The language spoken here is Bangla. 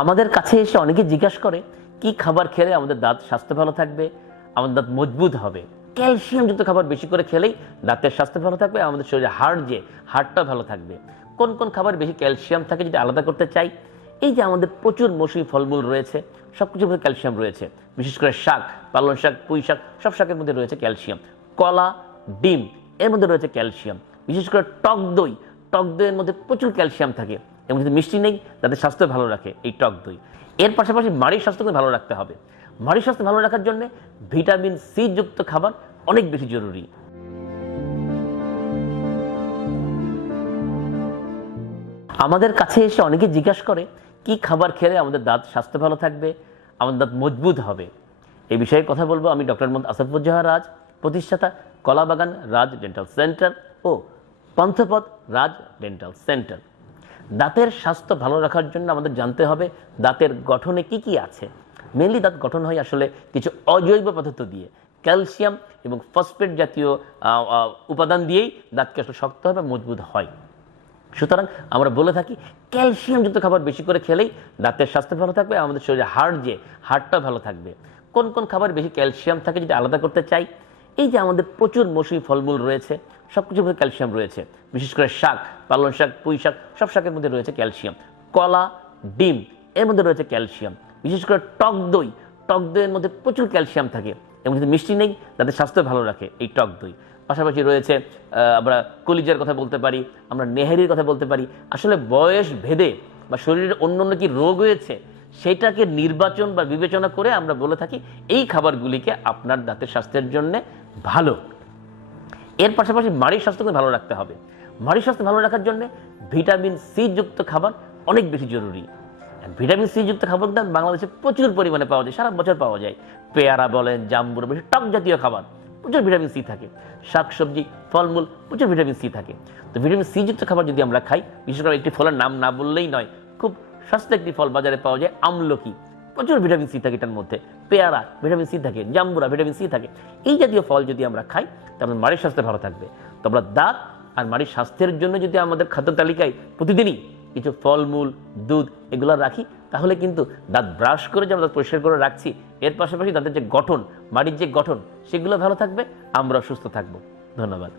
আমাদের কাছে এসে অনেকে জিজ্ঞাসা করে, কি খাবার খেলে আমাদের দাঁত স্বাস্থ্য ভালো থাকবে? আমাদের দাঁত মজবুত হবে। ক্যালসিয়ামযুক্ত খাবার বেশি করে খেলেই দাঁতের স্বাস্থ্য ভালো থাকবে, আমাদের শরীরে হাড় যে, হাড়টা ভালো থাকবে। কোন কোন খাবার বেশি ক্যালসিয়াম থাকে যদি আলাদা করতে চাই? এই যে আমাদের প্রচুর মৌসুমী ফলমূল রয়েছে সব কিছুর মধ্যে ক্যালসিয়াম রয়েছে। বিশেষ করে শাক, পালং শাক, পুঁই শাক, সব শাকের মধ্যে রয়েছে ক্যালসিয়াম। কলা, ডিম, এর মধ্যে রয়েছে ক্যালসিয়াম। বিশেষ করে টক দই, টক দইয়ের মধ্যে প্রচুর ক্যালসিয়াম থাকে। এবং যদি মিষ্টি নেই, তাদের স্বাস্থ্য ভালো রাখে এই টক দই। এর পাশাপাশি মাড়ির স্বাস্থ্যকে ভালো রাখতে হবে। মাড়ির স্বাস্থ্য ভালো রাখার জন্য ভিটামিন সি যুক্ত খাবার অনেক বেশি জরুরি। আমাদের কাছে এসে অনেকে জিজ্ঞাসা করে, কি খাবার খেলে আমাদের দাঁত স্বাস্থ্য ভালো থাকবে, আমাদের দাঁত মজবুত হবে? এই বিষয়ে কথা বলব আমি ডক্টর মোহাম্মদ আসাফুজ্জাহা রাজ, প্রতিষ্ঠাতা কলাবাগান রাজ ডেন্টাল সেন্টার ও পন্থপথ রাজ ডেন্টাল সেন্টার। দাঁতের স্বাস্থ্য ভালো রাখার জন্য আমাদের জানতে হবে দাঁতের গঠনে কি কি আছে। মেনলি দাঁত গঠন হয় আসলে কিছু অজৈব পদার্থ দিয়ে, ক্যালসিয়াম এবং ফসফেট জাতীয় উপাদান দিয়েই দাঁতকে আসলে শক্ত হবে মজবুত হয়। সুতরাং আমরা বলে থাকি ক্যালসিয়ামযুক্ত খাবার বেশি করে খেলেই দাঁতের স্বাস্থ্য ভালো থাকবে, আমাদের শরীরে হাড় যে হাড়টা ভালো থাকবে। কোন কোন খাবার বেশি ক্যালসিয়াম থাকে যদি আলাদা করতে চাই? এই যে আমাদের প্রচুর মৌসুমী ফলমূল রয়েছে সব কিছুর মধ্যে ক্যালসিয়াম রয়েছে। বিশেষ করে শাক, পালং শাক, পুঁই শাক, সব শাকের মধ্যে রয়েছে ক্যালসিয়াম। কলা, ডিম, এর মধ্যে রয়েছে ক্যালসিয়াম। বিশেষ করে টক দই, টক দইয়ের মধ্যে প্রচুর ক্যালসিয়াম থাকে এবং যদি মিষ্টি নেই, তাদের স্বাস্থ্য ভালো রাখে এই টক দই। পাশাপাশি রয়েছে আমরা কলিজার কথা বলতে পারি, আমরা নেহেরির কথা বলতে পারি। আসলে বয়স ভেদে বা শরীরের অন্য অন্য কি রোগ হয়েছে, সেটাকে নির্বাচন বা বিবেচনা করে আমরা বলে থাকি, এই খাবারগুলিকে আপনার দাঁতের স্বাস্থ্যের জন্য ভালো। এর পাশাপাশি মাড়ির স্বাস্থ্যকে ভালো রাখতে হবে। মাড়ির স্বাস্থ্য ভালো রাখার জন্য ভিটামিন সি যুক্ত খাবার অনেক বেশি জরুরি। ভিটামিন সি যুক্ত খাবারটা বাংলাদেশে প্রচুর পরিমাণে পাওয়া যায়, সারা বছর পাওয়া যায়। পেয়ারা বলেন জাম্বুর বেশি টক জাতীয় খাবার, প্রচুর ভিটামিন সি থাকে। শাকসবজি, ফলমূল, প্রচুর ভিটামিন সি থাকে। তো ভিটামিন সি যুক্ত খাবার যদি আমরা খাই, বিশেষ করে একটি ফলের নাম না বললেই নয়, খুব সস্তা একটি ফল বাজারে পাওয়া যায় আমলকি। প্রচুর ভিটামিন সি থাকে এটার মধ্যে। পেয়ারা, ভিটামিন সি থাকে, জাম্বুরা, ভিটামিন সি থাকে, এই জাতীয় ফল যদি আমরা খাই, তাহলে মাড়ির স্বাস্থ্য ভালো থাকবে। তো আমরা দাঁত আর মাড়ির স্বাস্থ্যের জন্য যদি আমাদের খাদ্য তালিকায় প্রতিদিনই কিছু ফলমূল, দুধ এগুলো রাখি, তাহলে কিন্তু দাঁত ব্রাশ করে যে আমরা পরিষ্কার করে রাখছি, এর পাশাপাশি দাঁতের যে গঠন, মাড়ির যে গঠন, সেগুলো ভালো থাকবে আমরা সুস্থ থাকব। ধন্যবাদ।